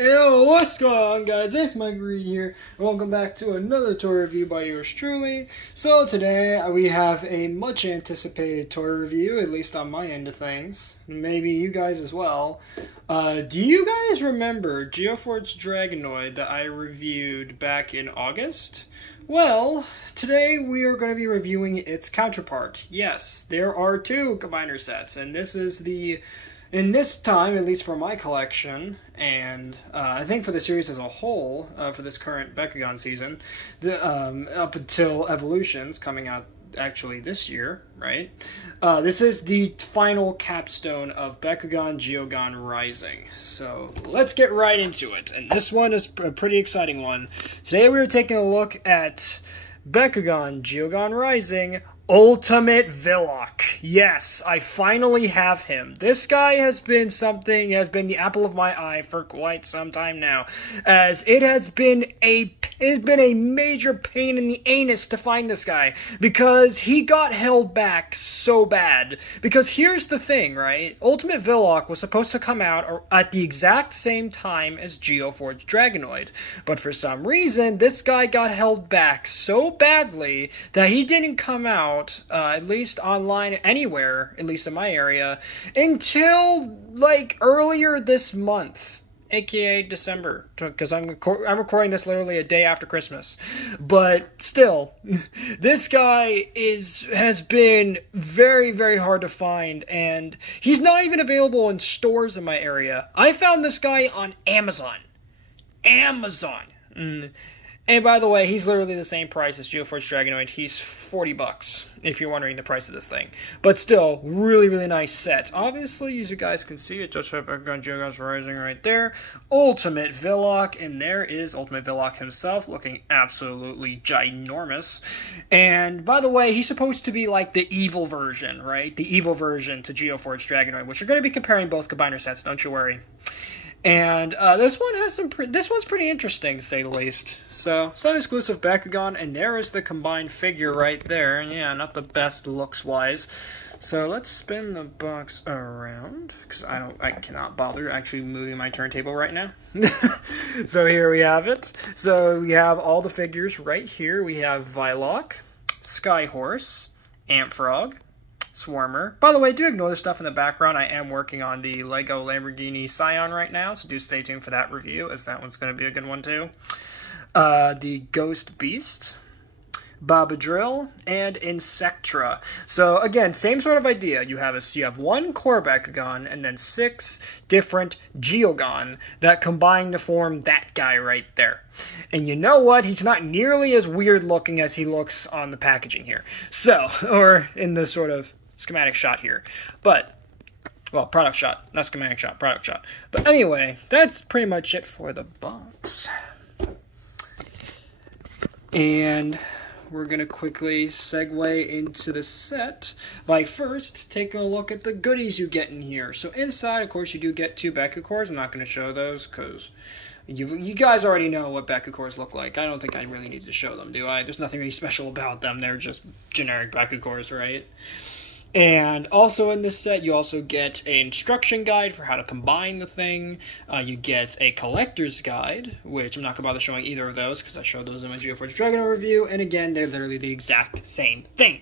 Yo, what's going on, guys? It's Mike Reed here. Welcome back to another toy review by yours truly. So today we have a much anticipated toy review, at least on my end of things. Maybe you guys as well. Do you guys remember Geoforce Dragonoid that I reviewed back in August? Well, today we are going to be reviewing its counterpart. Yes, there are two combiner sets, and this is in this time, at least for my collection, and I think for the series as a whole, for this current Bakugan season, up until Evolutions coming out actually this year, right? This is the final capstone of Bakugan Geogan Rising. So let's get right into it. And this one is a pretty exciting one. Today we are taking a look at Bakugan Geogan Rising Ultimate Viloch. Yes, I finally have him. This guy has been the apple of my eye for quite some time now, as it has been a major pain in the anus to find this guy, because he got held back so bad. Because here's the thing, right? Ultimate Viloch was supposed to come out at the exact same time as Geoforce Dragonoid, but for some reason, this guy got held back so badly that he didn't come out at least online anywhere, at least in my area, until like earlier this month, aka December, because I'm recording this literally a day after Christmas. But still, this guy has been very, very hard to find, and he's not even available in stores in my area. I found this guy on Amazon. And by the way, he's literally the same price as Geoforce Dragonoid. He's $40, if you're wondering the price of this thing. But still, really, really nice set. Obviously, as you guys can see, it does have Bakugan Geogan Rising right there. Ultimate Viloch, and there is Ultimate Viloch himself, looking absolutely ginormous. And by the way, he's supposed to be like the evil version, right? The evil version to Geoforce Dragonoid, which are going to be comparing both combiner sets, don't you worry. And this one has this one's pretty interesting, to say the least. So, some exclusive Bakugan, and there is the combined figure right there. Yeah, not the best looks-wise. So, let's spin the box around, because I cannot bother actually moving my turntable right now. So, here we have it. So, we have all the figures right here. We have Viloch, Skyhorse, Amphrogue, Swarmer. By the way, do ignore the stuff in the background. I am working on the Lego Lamborghini Scion right now, so do stay tuned for that review, as that one's going to be a good one too. The Ghostbeast, Babadrill, and Insectra. So again, same sort of idea. You have one core Bakugan and then 6 different Geogan that combine to form that guy right there. And you know what? He's not nearly as weird looking as he looks on the packaging here. So, or in the sort of schematic shot here. But, well, product shot. Not schematic shot, product shot. But anyway, that's pretty much it for the box. And we're going to quickly segue into the set by first taking a look at the goodies you get in here. So inside, of course, you do get 2 Baku cores. I'm not going to show those because you guys already know what Baku cores look like. I don't think I really need to show them, do I? There's nothing really special about them. They're just generic Baku cores, right? And also in this set, you also get an instruction guide for how to combine the thing. You get a collector's guide, which I'm not going to bother showing either of those because I showed those in my Geoforce Dragonoid review. And again, they're literally the exact same thing.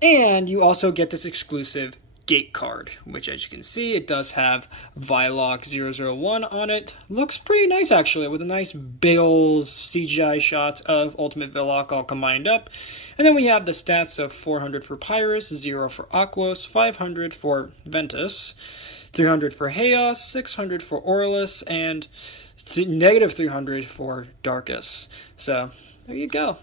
And you also get this exclusive gate card, which as you can see, it does have Viloch 001 on it. Looks pretty nice actually, with a nice big old CGI shot of Ultimate Viloch all combined up. And then we have the stats of 400 for Pyrus, 0 for Aquos, 500 for Ventus, 300 for Chaos, 600 for Orlis, and negative 300 for Darkus. So there you go.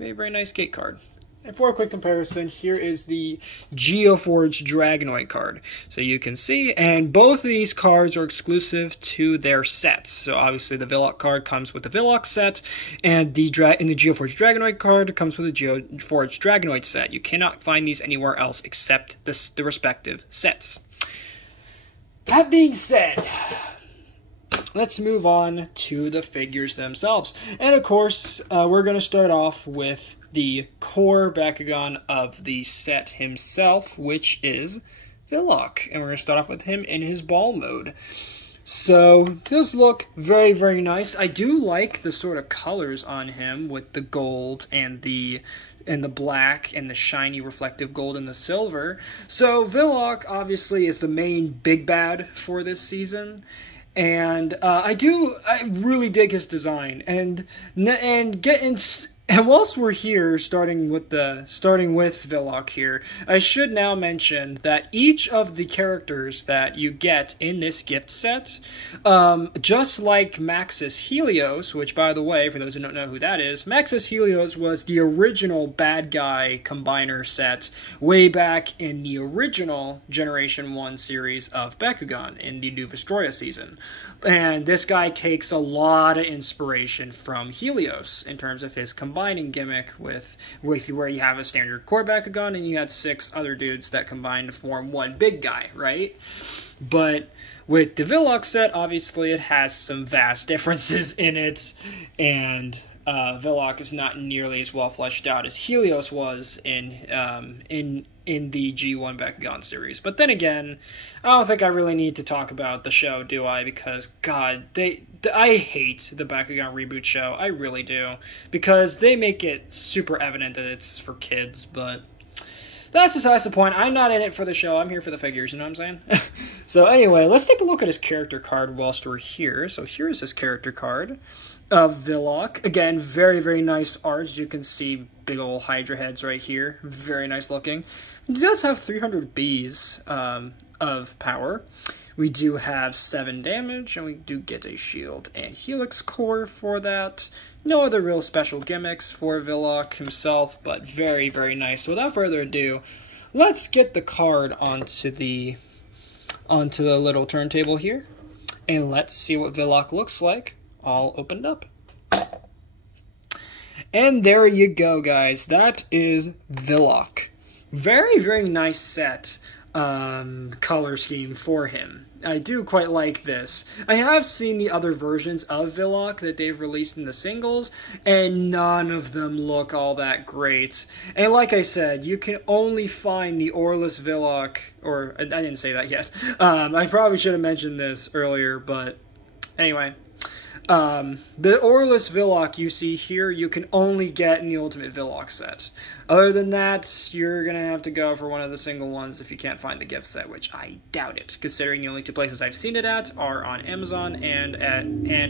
Very, very nice gate card. And for a quick comparison, here is the Geoforce Dragonoid card. So you can see, and both of these cards are exclusive to their sets. So obviously the Viloch card comes with the Viloch set, and the Geoforce Dragonoid card comes with the Geoforce Dragonoid set. You cannot find these anywhere else except the respective sets. That being said, let's move on to the figures themselves. And of course, we're going to start off with the core Bakugan of the set himself, which is Viloch. And we're going to start off with him in his ball mode. So, those look very, very nice. I do like the sort of colors on him with the gold and the black and the shiny reflective gold and the silver. So, Viloch obviously is the main big bad for this season. And I really dig his design. And whilst we're here, starting with Viloch here, I should now mention that each of the characters that you get in this gift set, just like Maxis Helios, which, by the way, for those who don't know who that is, Maxis Helios was the original bad guy combiner set way back in the original Generation 1 series of Bakugan in the New Vestroya season. And this guy takes a lot of inspiration from Helios in terms of his combining gimmick with where you have a standard core Bakugan and you had 6 other dudes that combine to form one big guy, right? But with the Viloch set, obviously it has some vast differences in it, and Viloch is not nearly as well fleshed out as Helios was in the G1 Bakugan series. But then again, I don't think I really need to talk about the show, do I? Because, God, I hate the Bakugan reboot show. I really do. Because they make it super evident that it's for kids, but that's besides the point. I'm not in it for the show. I'm here for the figures, you know what I'm saying? So anyway, let's take a look at his character card whilst we're here. So here's his character card of Viloch. Again, very, very nice art. As you can see, big old Hydra heads right here. Very nice looking. He does have 300 Bs of power. We do have 7 damage, and we do get a shield and helix core for that. No other real special gimmicks for Viloch himself, but very, very nice. So without further ado, let's get the card onto the little turntable here, and let's see what Viloch looks like all opened up. And there you go, guys. That is Viloch. Very, very nice set color scheme for him. I do quite like this. I have seen the other versions of Viloch that they've released in the singles, and none of them look all that great. And like I said, you can only find the Orlis Viloch, or I didn't say that yet. I probably should have mentioned this earlier, but anyway. The Orlis Viloch you see here, you can only get in the Ultimate Viloch set. Other than that, you're going to have to go for one of the single ones if you can't find the gift set, which I doubt it, considering the only 2 places I've seen it at are on Amazon and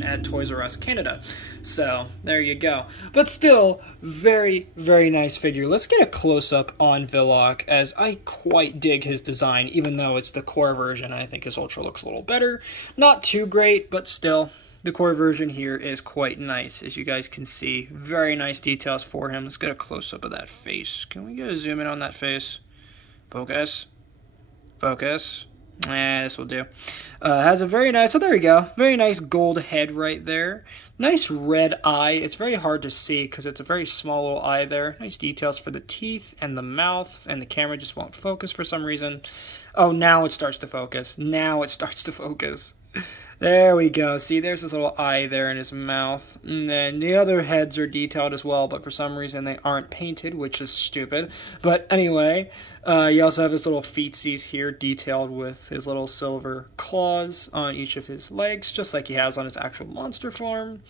at Toys R Us Canada. So, there you go. But still, very, very nice figure. Let's get a close-up on Viloch, as I quite dig his design, even though it's the core version. I think his Ultra looks a little better. Not too great, but still. The core version here is quite nice, as you guys can see. Very nice details for him. Let's get a close-up of that face. Can we get a zoom in on that face? Focus. Focus. This will do. Has a very nice, oh, there we go. Very nice gold head right there. Nice red eye. It's very hard to see because it's a very small little eye there. Nice details for the teeth and the mouth, and the camera just won't focus for some reason. Oh, now it starts to focus. Now it starts to focus. There we go. See, there's this little eye there in his mouth. And then the other heads are detailed as well, but for some reason they aren't painted, which is stupid. But anyway, you also have his little feetsies here detailed with his little silver claws on each of his legs, just like he has on his actual monster form.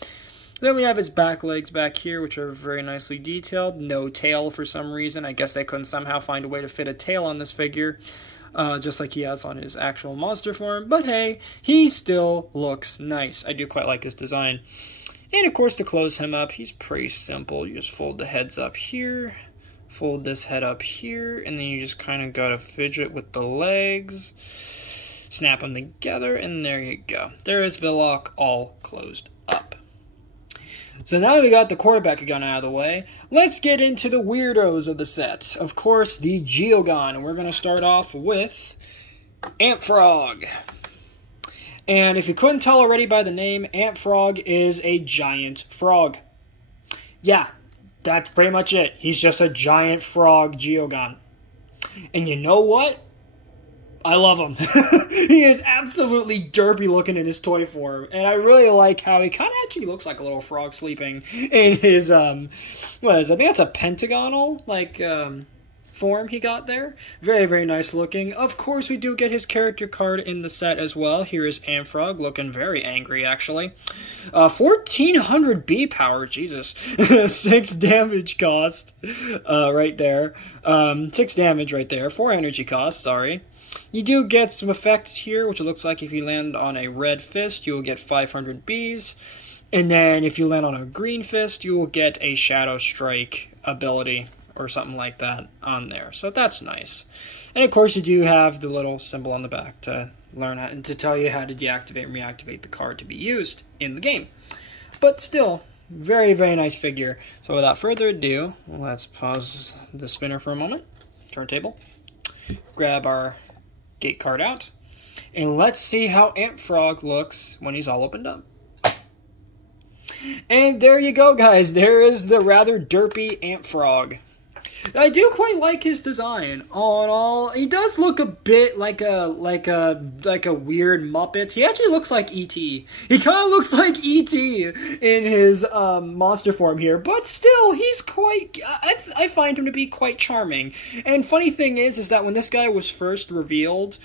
Then we have his back legs back here, which are very nicely detailed. No tail for some reason. I guess they couldn't somehow find a way to fit a tail on this figure. Just like he has on his actual monster form. But hey, he still looks nice. I do quite like his design. And of course, to close him up, he's pretty simple. You just fold the heads up here, fold this head up here, and then you just kind of gotta fidget with the legs, snap them together, and there you go. There is Viloch all closed up. So now that we got the core Bakugan out of the way, let's get into the weirdos of the set. Of course, the Geogan, and we're going to start off with Ant Frog. And if you couldn't tell already by the name, Ant Frog is a giant frog. Yeah, that's pretty much it. He's just a giant frog Geogan. And you know what? I love him. He is absolutely derpy looking in his toy form. And I really like how he kind of actually looks like a little frog sleeping in his, what is it? I think that's a pentagonal, like, form he got there. Very, very nice looking. Of course, we do get his character card in the set as well. Here is Amfrog, looking very angry, actually. 1400 B power, Jesus. 6 damage cost right there. 6 damage right there. 4 energy cost, sorry. You do get some effects here, which it looks like if you land on a red fist, you will get 500 Bs. And then if you land on a green fist, you will get a Shadow Strike ability or something like that on there. So that's nice. And of course you do have the little symbol on the back to learn how, to tell you how to deactivate and reactivate the card to be used in the game. But still, very, very nice figure. So without further ado, let's pause the spinner for a moment. Turntable. Grab our gate card out. And let's see how Amfrog looks when he's all opened up. And there you go, guys. There is the rather derpy Amfrog. I do quite like his design. All in all, he does look a bit like a weird Muppet. He actually looks like E.T. He kind of looks like E.T. in his monster form here, but still, he's quite. I find him to be quite charming. And funny thing is that when this guy was first revealed.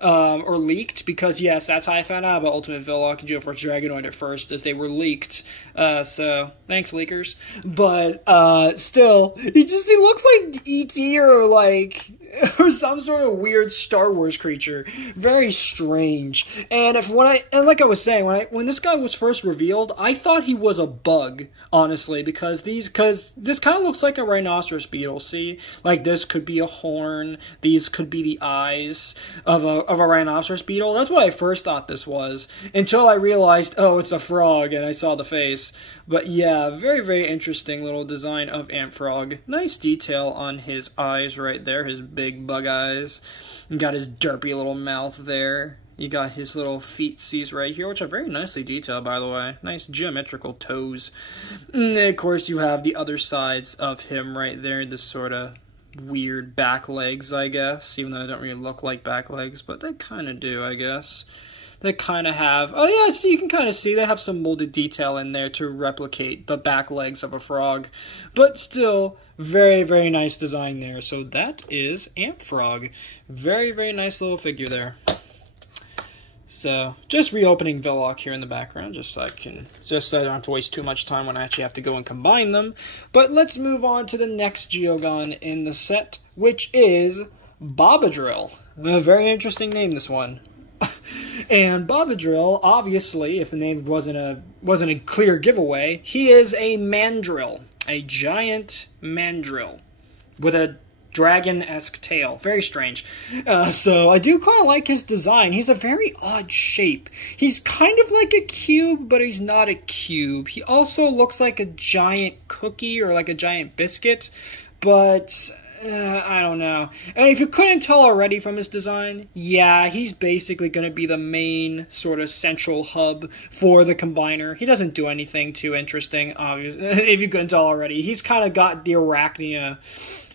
Or leaked, because yes, that's how I found out about Ultimate Viloch and Geoforce Dragonoid at first, as they were leaked. So thanks, leakers. But still, he looks like E.T. or some sort of weird Star Wars creature. Very strange. And like I was saying, when this guy was first revealed, I thought he was a bug, honestly, because this kind of looks like a rhinoceros beetle. See, like this could be a horn. These could be the eyes of a rhinoceros beetle. That's what I first thought this was, until I realized, oh, it's a frog, and I saw the face. But yeah, very, very interesting little design of Amfrog. Nice detail on his eyes right there, his big bug eyes. You got his derpy little mouth there. You got his little feetsies right here, which are very nicely detailed, by the way. Nice geometrical toes. And of course, you have the other sides of him right there, this sort of weird back legs, I guess, even though they don't really look like back legs, but they kind of do, I guess. They kind of have, oh yeah, so you can kind of see they have some molded detail in there to replicate the back legs of a frog, but still, very, very nice design there. So that is Amfrog. Very, very nice little figure there. So, just reopening Viloch here in the background, just so I don't have to waste too much time when I actually have to go and combine them. But let's move on to the next Geogan in the set, which is Bobadrill. A very interesting name, this one. And Bobadrill, obviously, if the name wasn't a clear giveaway, he is a mandrill, a giant mandrill with a dragon-esque tail. Very strange. So I do kind of like his design. He's a very odd shape. He's kind of like a cube, but he's not a cube. He also looks like a giant cookie or like a giant biscuit, but I don't know. And if you couldn't tell already from his design, yeah, he's basically going to be the main sort of central hub for the combiner. He doesn't do anything too interesting, obviously, if you couldn't tell already. He's kind of got the Arachnia,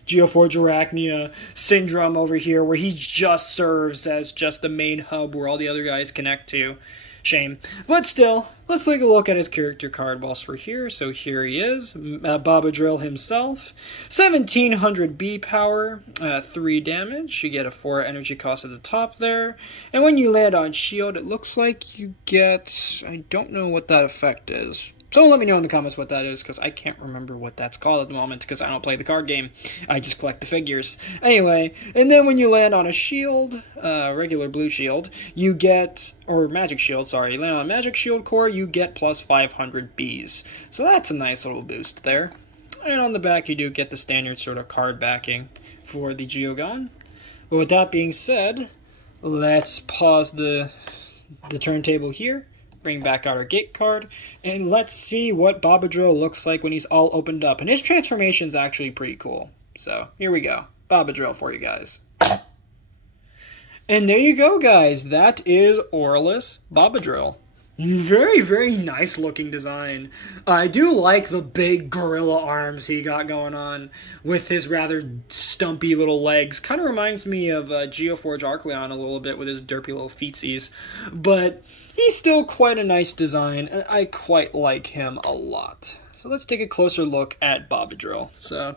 Geoforge Arachnia syndrome over here, where he just serves as just the main hub where all the other guys connect to. Shame. But still, let's take a look at his character card whilst we're here. So here he is, Bobadrill himself. 1700 B power, 3 damage. You get a 4 energy cost at the top there. And when you land on shield, it looks like you get, I don't know what that effect is. Someone let me know in the comments what that is, because I can't remember what that's called at the moment, because I don't play the card game. I just collect the figures. Anyway, and then when you land on a shield, regular blue shield, you get, or magic shield, sorry, you land on a magic shield core, you get plus 500 Bs. So that's a nice little boost there. And on the back, you do get the standard sort of card backing for the Geogan. But with that being said, let's pause the turntable here. Bring back out our gate card, and let's see what Bobadrill looks like when he's all opened up. And his transformation is actually pretty cool. So, here we go. Bobadrill for you guys. And there you go, guys. That is Orlis Bobadrill. Very, very nice looking design. I do like the big gorilla arms he got going on with his rather stumpy little legs. Kind of reminds me of Geoforge Arcleon a little bit with his derpy little feetsies. But he's still quite a nice design, and I quite like him a lot. So let's take a closer look at Bobadrill. So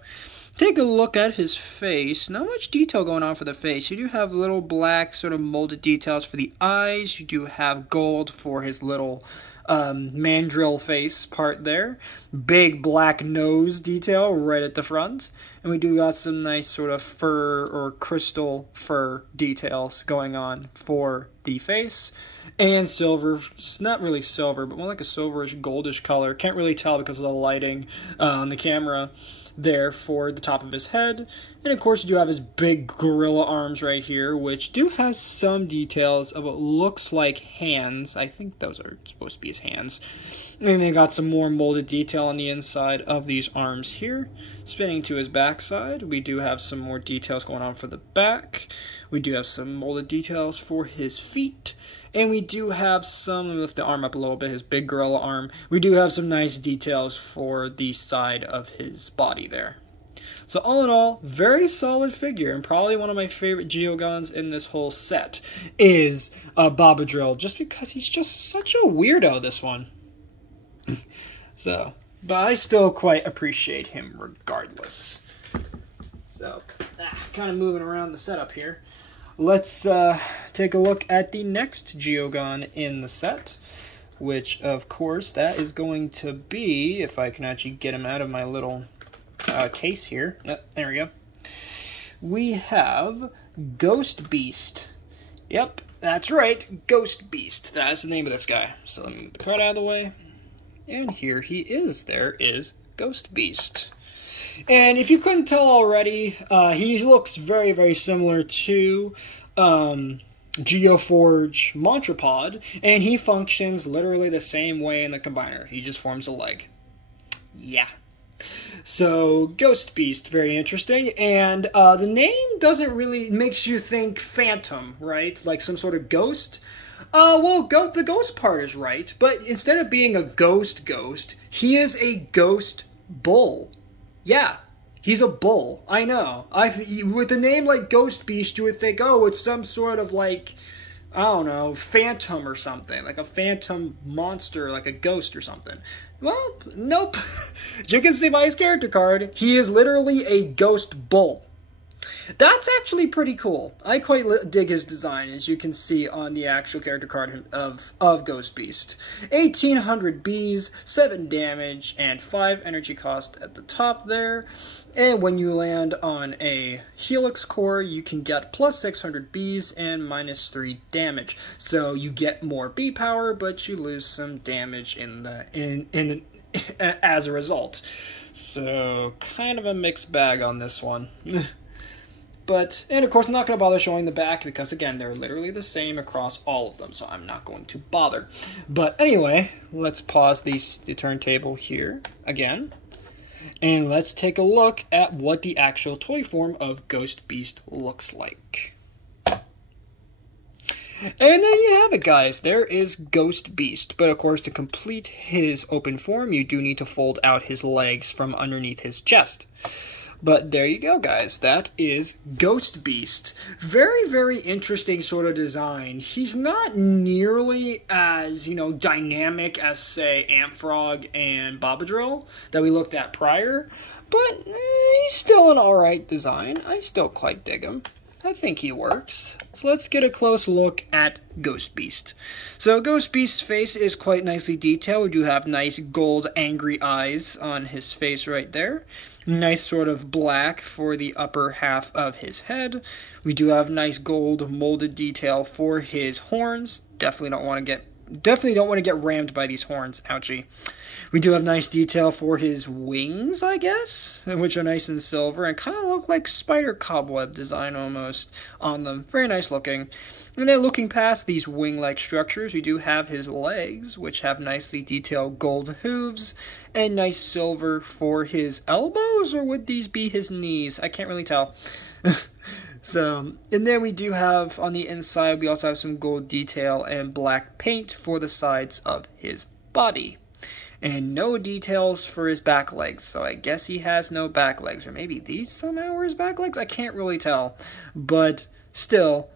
take a look at his face. Not much detail going on for the face. You do have little black sort of molded details for the eyes. You do have gold for his little mandrill face part there. Big black nose detail right at the front. And we do got some nice sort of fur or crystal fur details going on for the face. And silver, it's not really silver, but more like a silverish, goldish color. Can't really tell because of the lighting on the camera there for the top of his head. And of course you do have his big gorilla arms right here, which do have some details of what looks like hands. I think those are supposed to be his hands. And they got some more molded detail on the inside of these arms here. Spinning to his backside, we do have some more details going on for the back. We do have some molded details for his feet. And we do have some, let me lift the arm up a little bit, his big gorilla arm. We do have some nice details for the side of his body there. So all in all, very solid figure, and probably one of my favorite Geogans in this whole set is Babadrill, just because he's just such a weirdo, this one. So, but I still quite appreciate him regardless. So, kind of moving around the setup here. Let's take a look at the next Geogan in the set, which, of course, that is going to be, if I can actually get him out of my little case here. Oh, there we go. We have Ghostbeast. Yep, that's right, Ghostbeast. That's the name of this guy. So let me move the card out of the way. And here he is. There is Ghostbeast. And if you couldn't tell already, he looks very, very similar to Geoforge Montrapod, and he functions literally the same way in the combiner. He just forms a leg. Yeah. So, Ghostbeast, very interesting, and the name doesn't really, makes you think phantom, right? Like some sort of ghost. Well, the ghost part is right, but instead of being a ghost, he is a ghost bull. Yeah, he's a bull. I know. With a name like Ghostbeast, you would think, oh, it's some sort of like, I don't know, phantom or something. Like a phantom monster, like a ghost or something. Well, nope. As you can see by his character card, he is literally a ghost bull. That's actually pretty cool. I quite dig his design, as you can see on the actual character card of Ghostbeast. 1800 Bs, 7 damage, and 5 energy cost at the top there. And when you land on a Helix core, you can get plus 600 Bs and minus 3 damage. So you get more B power, but you lose some damage as a result. So kind of a mixed bag on this one. But, and of course, I'm not going to bother showing the back because, again, they're literally the same across all of them, so I'm not going to bother. But anyway, let's pause the turntable here again, and let's take a look at what the actual toy form of Ghostbeast looks like. And there you have it, guys. There is Ghostbeast. But, of course, to complete his open form, you do need to fold out his legs from underneath his chest. But there you go, guys. That is Ghostbeast. Very, very interesting sort of design. He's not nearly as, dynamic as, say, Antfrog and Babadrill that we looked at prior. But he's still an alright design. I still quite dig him. I think he works. So let's get a close look at Ghostbeast. So Ghostbeast's face is quite nicely detailed. We do have nice gold angry eyes on his face right there. Nice sort of black for the upper half of his head. We do have nice gold molded detail for his horns. Definitely don't want to get rammed by these horns. Ouchie. We do have nice detail for his wings, I guess, which are nice and silver and kind of look like spider cobweb design almost on them. Very nice looking. And then looking past these wing-like structures, we do have his legs, which have nicely detailed gold hooves, and nice silver for his elbows, or would these be his knees? I can't really tell. So, and then we do have, on the inside, we also have some gold detail and black paint for the sides of his body. And no details for his back legs, so I guess he has no back legs. Or maybe these somehow are his back legs? I can't really tell. But still,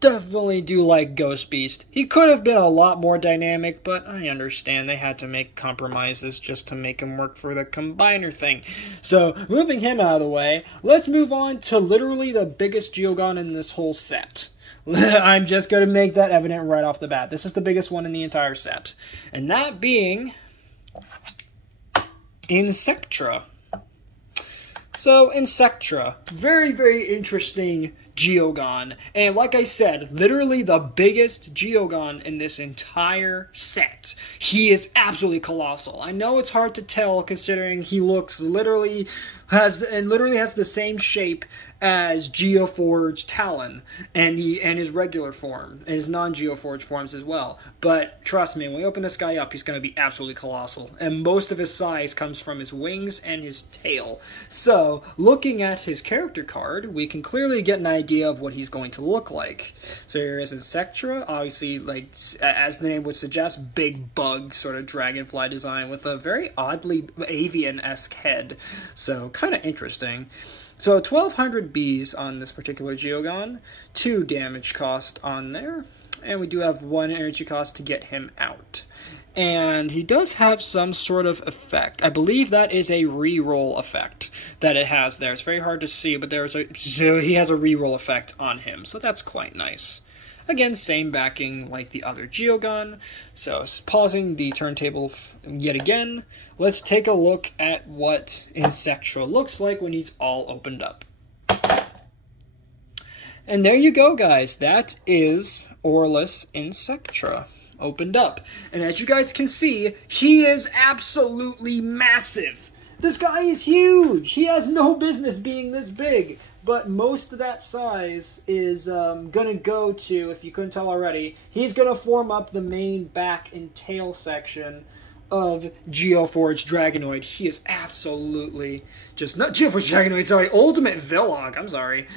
definitely do like Ghostbeast. He could have been a lot more dynamic, but I understand they had to make compromises just to make him work for the combiner thing. So, moving him out of the way, let's move on to literally the biggest Geogan in this whole set. I'm just going to make that evident right off the bat. This is the biggest one in the entire set. And that being Insectra. So, Insectra, very, very interesting Geogan. And like I said, literally the biggest Geogan in this entire set. He is absolutely colossal. I know it's hard to tell considering he looks literally has the same shape as Geoforged Talon and his regular form, and his non-Geoforged forms as well. But trust me, when we open this guy up, he's going to be absolutely colossal. And most of his size comes from his wings and his tail. So, looking at his character card, we can clearly get an idea of what he's going to look like. So here is Insectra, obviously, like as the name would suggest, big bug sort of dragonfly design with a very oddly avian-esque head. So, kind of interesting. So 1200 bees on this particular Geogan, 2 damage cost on there, and we do have 1 energy cost to get him out. And he does have some sort of effect. I believe that is a reroll effect that it has there. It's very hard to see, but so he has a reroll effect on him, so that's quite nice. Again, same backing like the other Geogan. So, pausing the turntable yet again, let's take a look at what Insectra looks like when he's all opened up. And there you go, guys. That is Orlis Insectra opened up. And as you guys can see, he is absolutely massive. This guy is huge. He has no business being this big. But most of that size is going to go to, if you couldn't tell already, he's going to form up the main back and tail section of Geoforged Dragonoid. He is absolutely just, not Geoforged Dragonoid, sorry, Ultimate Viloch, I'm sorry.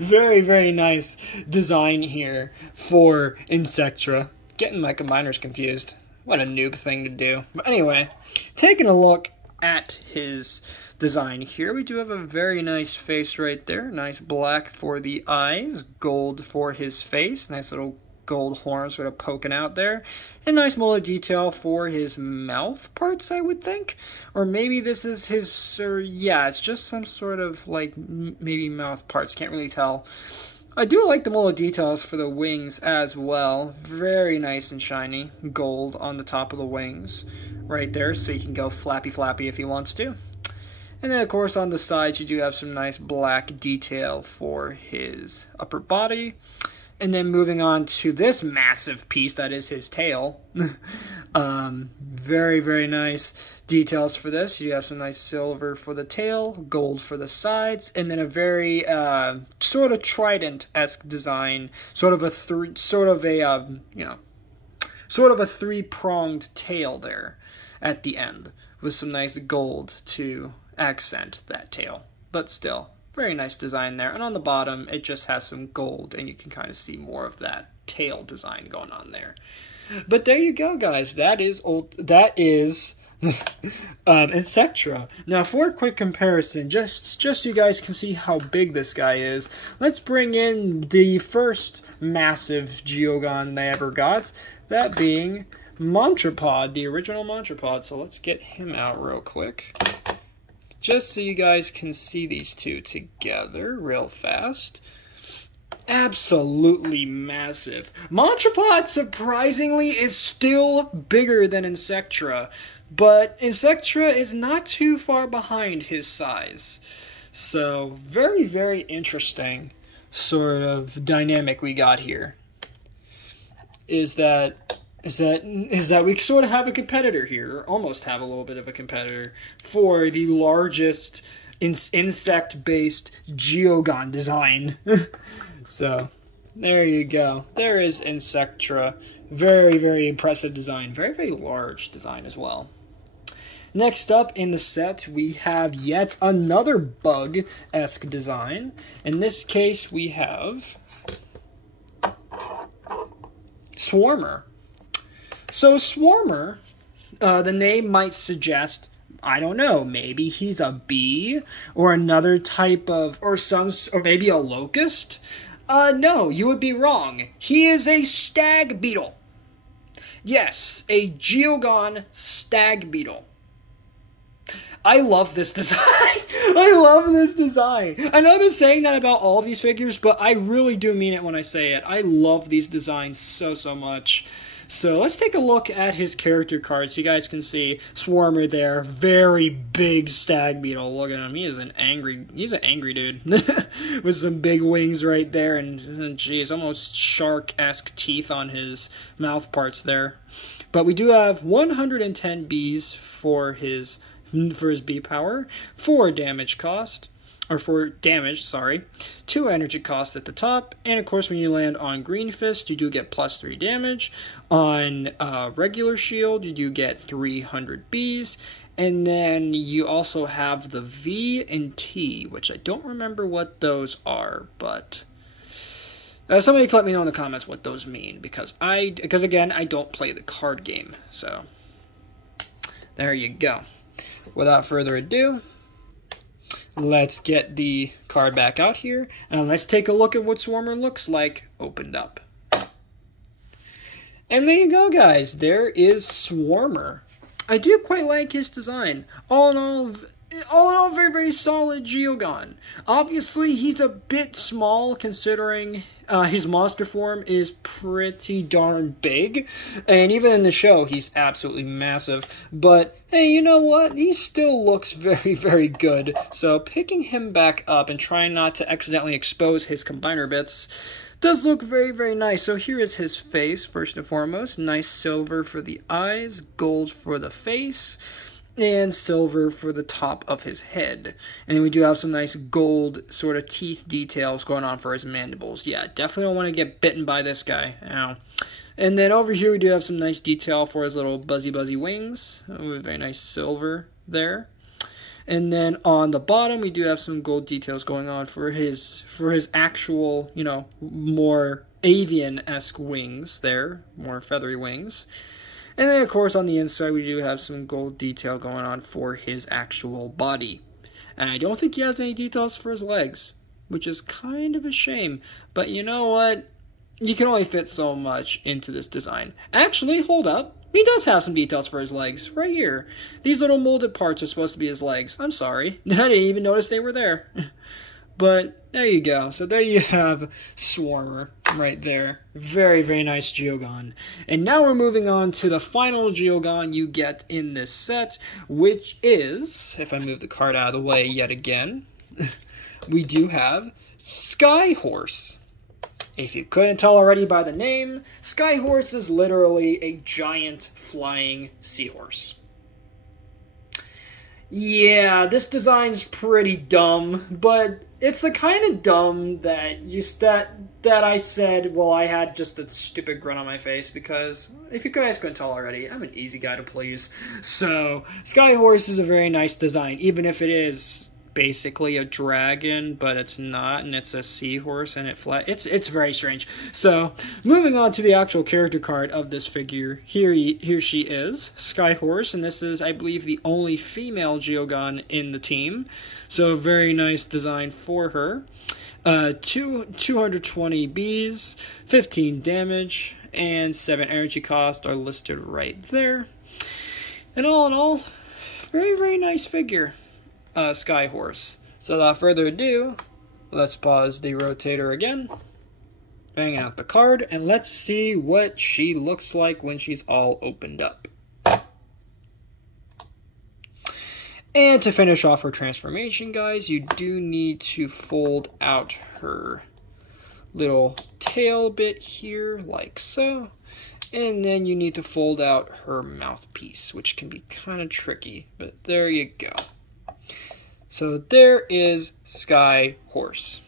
Very, very nice design here for Insectra. Getting my combiners confused. What a noob thing to do. But anyway, taking a look at his design here, we do have a very nice face right there. Nice black for the eyes, gold for his face, nice little gold horn sort of poking out there, and nice molded detail for his mouth parts, I would think. Or maybe this is his, or yeah, it's just some sort of like maybe mouth parts, can't really tell. I do like the molded details for the wings as well. Very nice and shiny. Gold on the top of the wings right there, so he can go flappy flappy if he wants to. And then, of course, on the sides, you do have some nice black detail for his upper body. And then moving on to this massive piece, that is his tail. Very, very nice details for this. You have some nice silver for the tail, gold for the sides, and then a very sort of trident-esque design, sort of a three-pronged tail there at the end, with some nice gold to accent that tail. But still, very nice design there. And on the bottom, it just has some gold, and you can kind of see more of that tail design going on there. But there you go, guys. That is Insectra. Now, for a quick comparison, just so you guys can see how big this guy is, let's bring in the first massive Geogan they ever got, that being Montrapod, the original Montrapod. So let's get him out real quick, just so you guys can see these two together real fast. Absolutely massive. Montrapod, surprisingly, is still bigger than Insectra, but Insectra is not too far behind his size. So, very, very interesting sort of dynamic we got here. Is that we sort of have a competitor here, or almost have a little bit of a competitor, for the largest insect-based Geogan design. So, there you go. There is Insectra. Very, very impressive design. Very, very large design as well. Next up in the set, we have yet another bug-esque design. In this case, we have Swarmer. So Swarmer, the name might suggest, I don't know, maybe he's a bee or another type of, or maybe a locust. No, you would be wrong. He is a stag beetle. Yes, a Geogan stag beetle. I love this design. I love this design. I know I've been saying that about all of these figures, but I really do mean it when I say it. I love these designs so much. So let's take a look at his character card so you guys can see Swarmer there. Very big stag beetle. Look at him. He's an angry dude. With some big wings right there and geez, almost shark-esque teeth on his mouth parts there. But we do have 110 bees for his bee power, 4 damage, 2 energy cost at the top, and of course when you land on Green Fist, you do get +3 damage. On regular shield, you do get 300 bees, and then you also have the V and T, which I don't remember what those are, but somebody can let me know in the comments what those mean, because again, I don't play the card game, so there you go. Without further ado, let's get the card back out here, and let's take a look at what Swarmer looks like opened up. And there you go, guys. There is Swarmer. I do quite like his design. All in all, very solid Geogan. Obviously, he's a bit small considering his monster form is pretty darn big. And even in the show, he's absolutely massive. But, hey, you know what? He still looks very good. So picking him back up and trying not to accidentally expose his combiner bits does look very nice. So here is his face, first and foremost. Nice silver for the eyes, gold for the face, and silver for the top of his head. And we do have some nice gold sort of teeth details going on for his mandibles. Yeah, definitely don't want to get bitten by this guy. Ow. And then over here we do have some nice detail for his little buzzy wings. Very nice silver there. And then on the bottom we do have some gold details going on for his actual, you know, more avian-esque wings there, more feathery wings. And then, of course, on the inside, we do have some gold detail going on for his actual body. And I don't think he has any details for his legs, which is kind of a shame. But you know what? You can only fit so much into this design. Actually, hold up. He does have some details for his legs, right here. These little molded parts are supposed to be his legs. I'm sorry. I didn't even notice they were there. But there you go. So there you have Swarmer right there. Very nice Geogan. And now we're moving on to the final Geogan you get in this set, which is, if I move the card out of the way yet again, we do have Skyhorse. If you couldn't tell already by the name, Skyhorse is literally a giant flying seahorse. Yeah, this design's pretty dumb, but it's the kind of dumb that I said, well, I had just a stupid grin on my face, because if you guys couldn't tell already, I'm an easy guy to please. So, Skyhorse is a very nice design, even if it is basically a dragon, but it's not, and it's a seahorse, and it's very strange. So, moving on to the actual character card of this figure, here she is, Skyhorse, and this is, I believe, the only female Geogan in the team. So, very nice design for her. 220 bees, 15 damage, and 7 energy cost are listed right there. And all in all, very nice figure. Skyhorse. So without further ado, let's pause the rotator again, bang out the card, and let's see what she looks like when she's all opened up. And to finish off her transformation, guys, you do need to fold out her little tail bit here, like so. And then you need to fold out her mouthpiece, which can be kind of tricky, but there you go. So there is Skyhorse.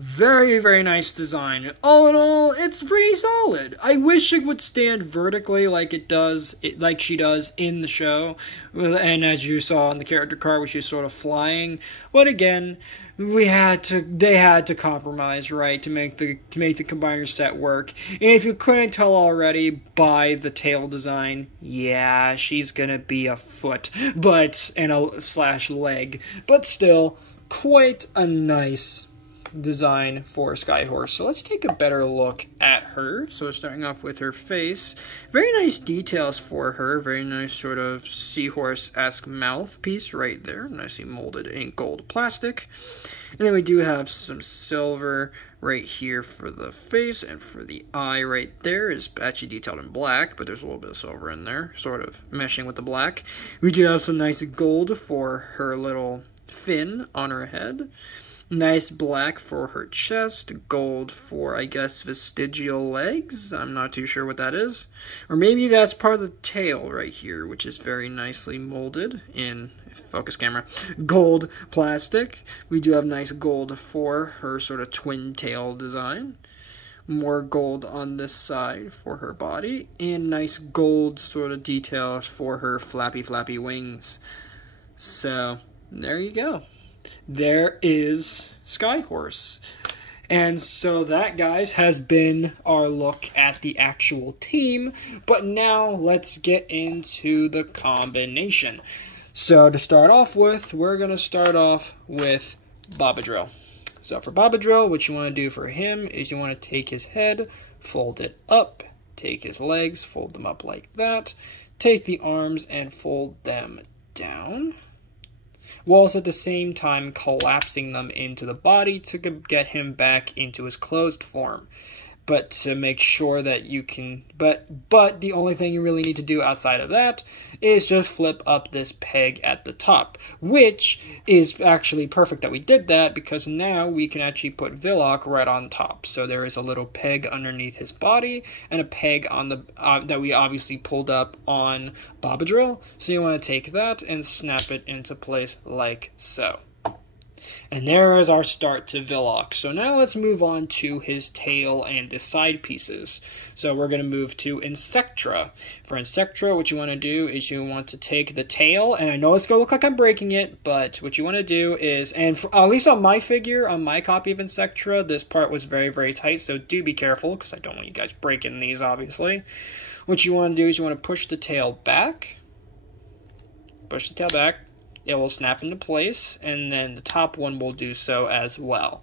Very nice design. All in all, it's pretty solid. I wish it would stand vertically like she does in the show, and as you saw on the character card, which is sort of flying. But again, they had to compromise, right, to make the combiner set work. And if you couldn't tell already by the tail design, yeah, she's gonna be a foot, but and a slash leg, but still quite a nice design for Skyhorse. So let's take a better look at her. So starting off with her face, very nice details for her, very nice sort of seahorse-esque mouthpiece right there, nicely molded in gold plastic. And then we do have some silver right here for the face, and for the eye right there is actually detailed in black, but there's a little bit of silver in there, sort of meshing with the black. We do have some nice gold for her little fin on her head. Nice black for her chest, gold for, I guess, vestigial legs. I'm not too sure what that is. Or maybe that's part of the tail right here, which is very nicely molded in, focus camera, gold plastic. We do have nice gold for her sort of twin tail design. More gold on this side for her body, and nice gold sort of details for her flappy wings. So, there you go. There is Skyhorse. And so that, guys, has been our look at the actual team. But now let's get into the combination. So to start off with, we're going to start off with Babadrill. So for Babadrill, what you want to do for him is you want to take his head, fold it up, take his legs, fold them up like that, take the arms and fold them down, whilst at the same time collapsing them into the body to get him back into his closed form. But to make sure that you can, but the only thing you really need to do outside of that is just flip up this peg at the top, which is actually perfect that we did that, because now we can actually put Viloch right on top. So there is a little peg underneath his body and a peg on the that we obviously pulled up on Babadrill. So you want to take that and snap it into place like so. And there is our start to Viloch. So now let's move on to his tail and the side pieces. So we're going to move to Insectra. For Insectra, what you want to do is you want to take the tail, and I know it's going to look like I'm breaking it, but what you want to do is, and for, at least on my figure, on my copy of Insectra, this part was very tight, so do be careful, because I don't want you guys breaking these, obviously. What you want to do is you want to push the tail back. Push the tail back. It will snap into place, and then the top one will do so as well.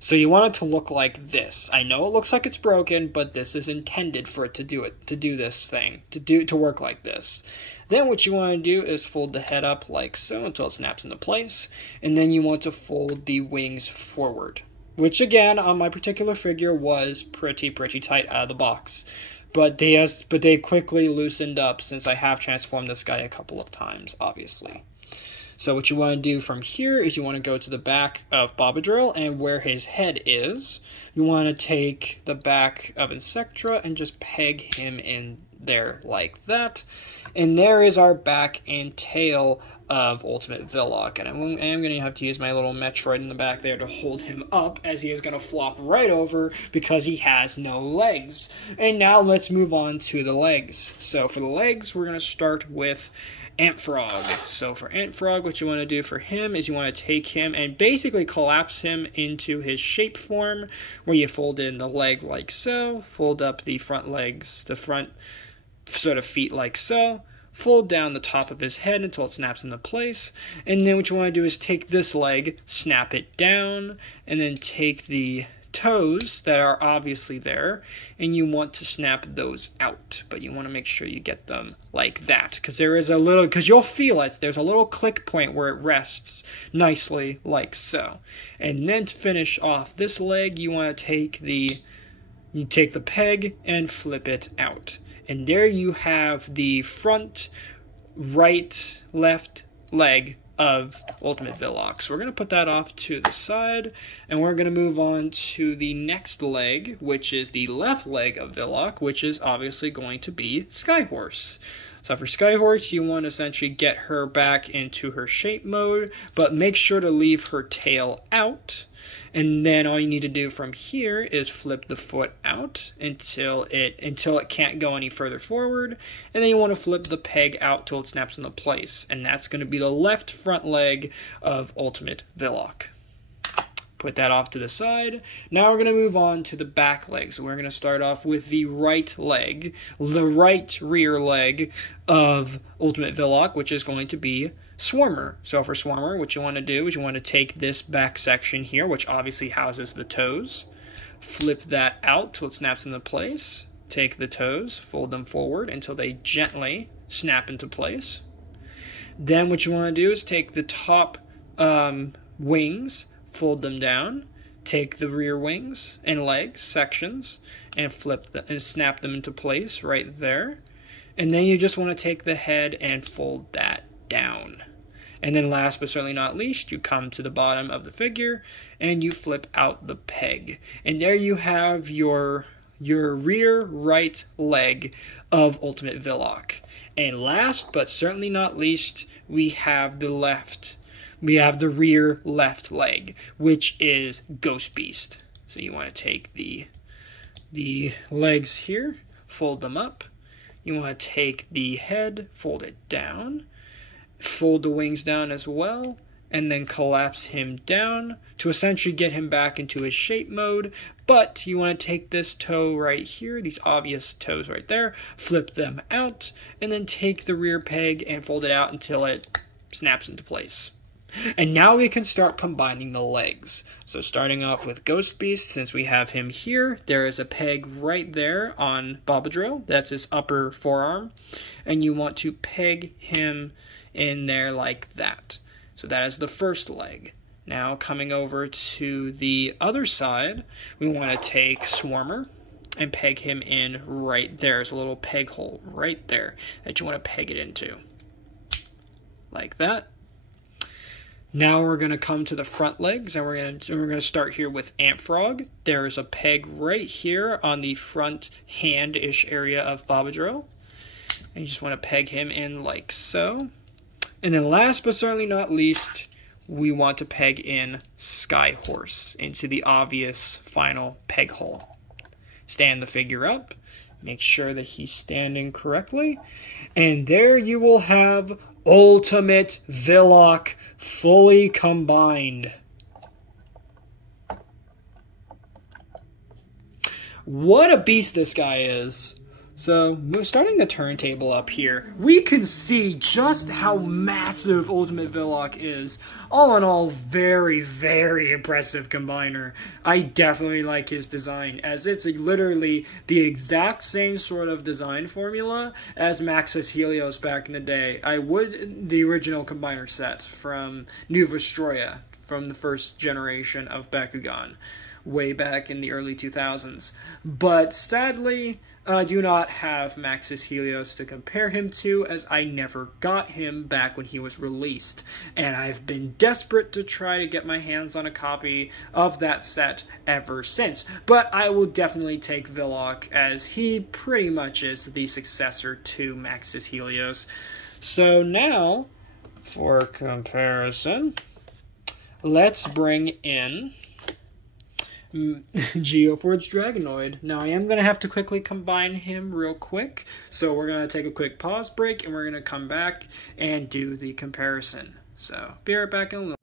So you want it to look like this. I know it looks like it's broken, but this is intended for it to do this thing, to work like this. Then what you want to do is fold the head up like so until it snaps into place, and then you want to fold the wings forward, which again on my particular figure was pretty tight out of the box. But they quickly loosened up since I have transformed this guy a couple of times, obviously. So what you want to do from here is you want to go to the back of Babadrill, and where his head is, you want to take the back of Insectra and just peg him in there like that. And there is our back and tail of Ultimate Viloch. And I am going to have to use my little Metroid in the back there to hold him up, as he is going to flop right over because he has no legs. And now let's move on to the legs. So for the legs, we're going to start with Antfrog. So for Antfrog, what you want to do for him is you want to take him and basically collapse him into his shape form, where you fold in the leg like so, fold up the front legs, the front sort of feet like so, fold down the top of his head until it snaps into place, and then what you want to do is take this leg, snap it down, and then take the toes that are obviously there, and you want to snap those out, but you want to make sure you get them like that, because there is a little, because you'll feel it, there's a little click point where it rests nicely like so. And then to finish off this leg, you want to take the peg and flip it out, and there you have the front right left leg of Ultimate Viloch. So we're going to put that off to the side, and we're going to move on to the next leg, which is the left leg of Viloch, which is obviously going to be Skyhorse. So for Skyhorse, you want to essentially get her back into her shape mode, but make sure to leave her tail out. And then all you need to do from here is flip the foot out until it can't go any further forward. And then you want to flip the peg out till it snaps into place. And that's going to be the left front leg of Ultimate Viloch. Put that off to the side. Now we're going to move on to the back legs. We're going to start off with the right leg, the right rear leg of Ultimate Viloch, which is going to be Swarmer. So for Swarmer, what you want to do is you want to take this back section here, which obviously houses the toes, flip that out till it snaps into place. Take the toes, fold them forward until they gently snap into place. Then what you want to do is take the top wings, fold them down, take the rear wings and legs sections and flip them and snap them into place right there. And then you just want to take the head and fold that down. And then last but certainly not least, you come to the bottom of the figure and you flip out the peg. And there you have your rear right leg of Ultimate Viloch. And last but certainly not least, we have the rear left leg, which is Ghostbeast. So you want to take the legs here, fold them up. You want to take the head, fold it down, fold the wings down as well, and then collapse him down to essentially get him back into his shape mode. But you want to take this toe right here, these obvious toes right there, flip them out, and then take the rear peg and fold it out until it snaps into place. And now we can start combining the legs. So starting off with Ghostbeast, since we have him here, there is a peg right there on Bobadrill. That's his upper forearm. And you want to peg him in there like that. So that is the first leg. Now coming over to the other side, we want to take Swarmer and peg him in right there. There's a little peg hole right there that you want to peg it into. Like that. Now we're going to come to the front legs, and we're going to start here with Antfrog. There is a peg right here on the front hand-ish area of Bobadrill. And you just want to peg him in like so. And then last but certainly not least, we want to peg in Skyhorse into the obvious final peg hole. Stand the figure up. Make sure that he's standing correctly. And there you will have Ultimate Viloch fully combined. What a beast this guy is. So, starting the turntable up here, we can see just how massive Ultimate Viloch is. All in all, very, very impressive combiner. I definitely like his design, as it's literally the exact same sort of design formula as Maxis Helios back in the day. The original combiner set from New Vestroia, from the first generation of Bakugan, way back in the early 2000s. But sadly, I do not have Maxis Helios to compare him to, as I never got him back when he was released. And I've been desperate to try to get my hands on a copy of that set ever since. But I will definitely take Viloch, as he pretty much is the successor to Maxis Helios. So now, for comparison, let's bring in Geoforge Dragonoid. Now I am going to have to quickly combine him real quick, so we're going to take a quick pause break and we're going to come back and do the comparison. So be right back in a little.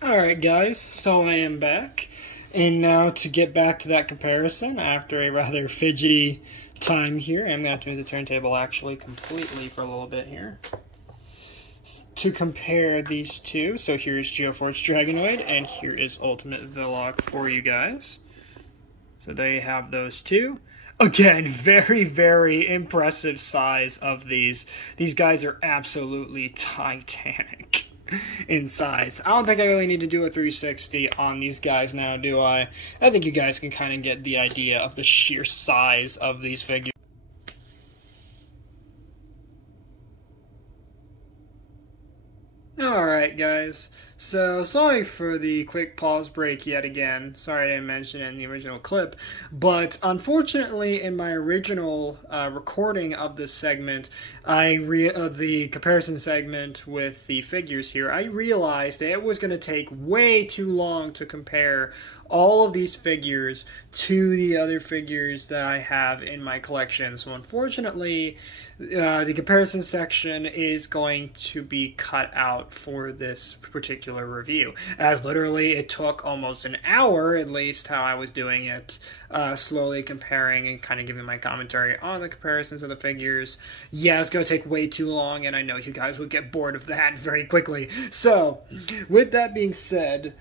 Alright guys, so I am back, and now to get back to that comparison after a rather fidgety time here, I'm going to have to move the turntable actually completely for a little bit here to compare these two. So here's Geoforge Dragonoid, and here is Ultimate Viloch for you guys. So there you have those two. Again, very, very impressive size of these. These guys are absolutely titanic in size. I don't think I really need to do a 360 on these guys now, do I? I think you guys can kind of get the idea of the sheer size of these figures. Alright guys, So, sorry for the quick pause break yet again. Sorry I didn't mention it in the original clip. But unfortunately, in my original recording of this segment, the comparison segment with the figures here, I realized that it was going to take way too long to compare all of these figures to the other figures that I have in my collection. So unfortunately, the comparison section is going to be cut out for this particular review, as literally it took almost an hour, at least how I was doing it, slowly comparing and kind of giving my commentary on the comparisons of the figures. Yeah, it's going to take way too long, and I know you guys would get bored of that very quickly. So, with that being said,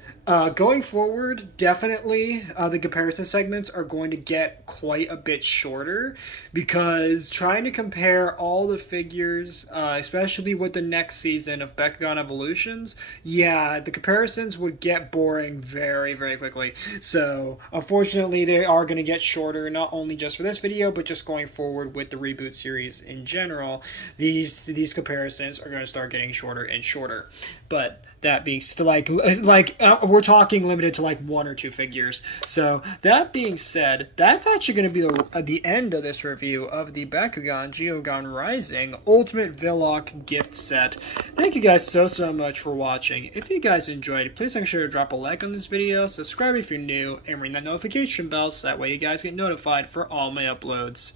going forward, definitely the comparison segments are going to get quite a bit shorter, because trying to compare all the figures, especially with the next season of Bakugan Evolutions, yeah, the comparisons would get boring very, very quickly. So, unfortunately, they are going to get shorter, not only just for this video, but just going forward with the reboot series in general. These comparisons are going to start getting shorter and shorter. But that being we're talking limited to like 1 or 2 figures. So that being said, that's actually going to be the end of this review of the Bakugan Geogan Rising Ultimate Viloch gift set. Thank you guys so much for watching. If you guys enjoyed, please make sure to drop a like on this video, subscribe if you're new, and ring that notification bell so that way you guys get notified for all my uploads.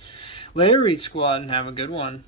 Later, Read Squad, and have a good one.